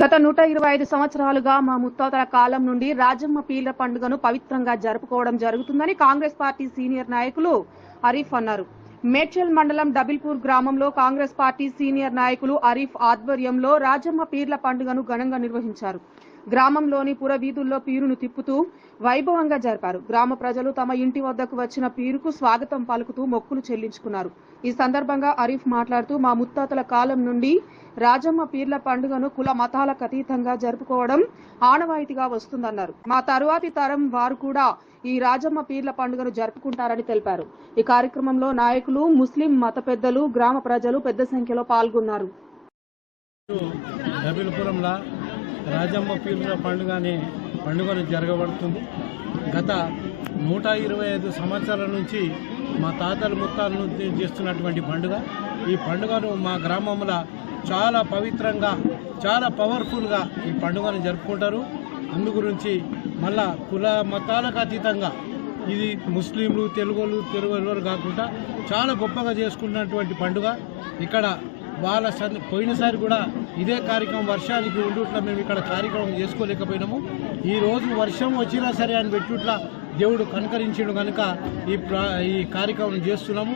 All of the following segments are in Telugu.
గత నూట ఇరవై ఐదు సంవత్సరాలుగా మా ముత్తాతల కాలం నుండి రాజమ్మ పీర్ల పండుగను పవిత్రంగా జరుపుకోవడం జరుగుతుందని కాంగ్రెస్ పార్టీ సీనియర్ నాయకులు అరీఫ్ అన్నారు మేడ్చల్ మండలం డబిల్పూర్ గ్రామంలో కాంగ్రెస్ పార్టీ సీనియర్ నాయకులు అరీఫ్ ఆధ్వర్యంలో రాజమ్మ పీర్ల పండుగను ఘనంగా నిర్వహించారు గ్రామంలోని పురవీధుల్లో పీరును తిప్పుతూ వైభవంగా జరిపారు గ్రామ ప్రజలు తమ ఇంటి వద్దకు వచ్చిన పీరుకు స్వాగతం పలుకుతూ మొక్కులు చెల్లించుకున్నారు ఈ సందర్భంగా అరీఫ్ మాట్లాడుతూ మా ముత్తాతల కాలం నుండి రాజమ్మ పీర్ల పండుగను కుల మతాలకు అతీతంగా జరుపుకోవడం ఆనవాయితీగా వస్తుందన్నారు మా తరువాతి తరం వారు కూడా ఈ రాజమ్మ పీర్ల పండుగను జరుపుకుంటారని తెలిపారు ఈ కార్యక్రమంలో నాయకులు ముస్లిం మత పెద్దలు గ్రామ ప్రజలు పెద్ద సంఖ్యలో పాల్గొన్నారు రాజమ్మ పీరుల పండుగ పండుగను జరగబడుతుంది గత నూట ఇరవై ఐదు సంవత్సరాల నుంచి మా తాతల ముత్తాల నుంచి చేస్తున్నటువంటి పండుగ ఈ పండుగను మా గ్రామంలో చాలా పవిత్రంగా చాలా పవర్ఫుల్గా ఈ పండుగను జరుపుకుంటారు అందుగురించి మళ్ళా కుల మతాలకు అతీతంగా ఇది ముస్లింలు తెలుగులు తెలుగు కాకుండా చాలా గొప్పగా చేసుకున్నటువంటి పండుగ ఇక్కడ వాళ్ళ పోయినసారి కూడా ఇదే కార్యక్రమం వర్షానికి ఉండుట్ల మేము ఇక్కడ కార్యక్రమం చేసుకోలేకపోయినాము ఈ రోజు వర్షం వచ్చినా సరే ఆయన పెట్టుట్లా దేవుడు కనకరించడు కనుక ఈ ఈ కార్యక్రమం చేస్తున్నాము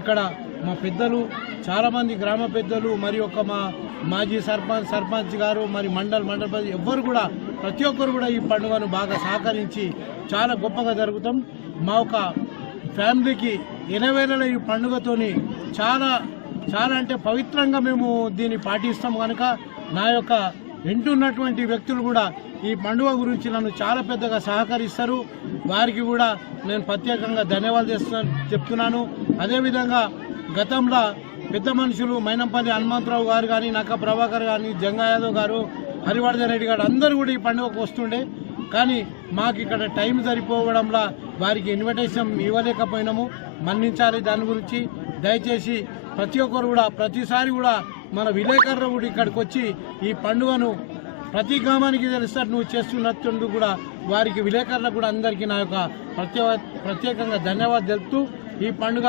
ఇక్కడ మా పెద్దలు చాలామంది గ్రామ పెద్దలు మరి ఒక మా మాజీ సర్పంచ్ సర్పంచ్ గారు మరి మండల్ ప్రజలు ఎవ్వరు కూడా ప్రతి ఒక్కరు కూడా ఈ పండుగను బాగా సహకరించి చాలా గొప్పగా జరుగుతాం మా ఒక ఫ్యామిలీకి ఎనవేళలో ఈ పండుగతోని చాలా చాలా అంటే పవిత్రంగా మేము దీన్ని పాటిస్తాం కనుక నా యొక్క వింటున్నటువంటి వ్యక్తులు కూడా ఈ పండుగ గురించి నన్ను చాలా పెద్దగా సహకరిస్తారు వారికి కూడా నేను ప్రత్యేకంగా ధన్యవాదాలు చేస్తున్నాను చెప్తున్నాను అదేవిధంగా గతంలో పెద్ద మనుషులు మైనంపల్లి హనుమంతరావు గారు కానీ నక్క ప్రభాకర్ కానీ జంగా యాదవ్ గారు హరివర్ధన్ రెడ్డి గారు అందరూ కూడా ఈ పండుగకు వస్తుండే కానీ మాకు ఇక్కడ టైం సరిపోవడంలా వారికి ఇన్విటేషన్ ఇవ్వలేకపోయినాము మన్నించాలి దాని గురించి దయచేసి ప్రతి ఒక్కరు కూడా ప్రతిసారి కూడా మన విలేకరులు కూడా ఇక్కడికి వచ్చి ఈ పండుగను ప్రతి గ్రామానికి తెలుస్తారు నువ్వు చేస్తున్నట్టు కూడా వారికి విలేకరులకు కూడా అందరికీ నా యొక్క ప్రత్యేక ప్రత్యేకంగా ధన్యవాదాలు తెలుపుతూ ఈ పండుగ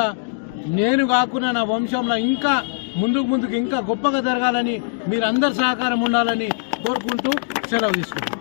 నేను కాకుండా నా వంశంలో ఇంకా ముందుకు ముందుకు ఇంకా గొప్పగా జరగాలని మీరందరి సహకారం ఉండాలని కోరుకుంటూ సెలవు తీసుకుంటాను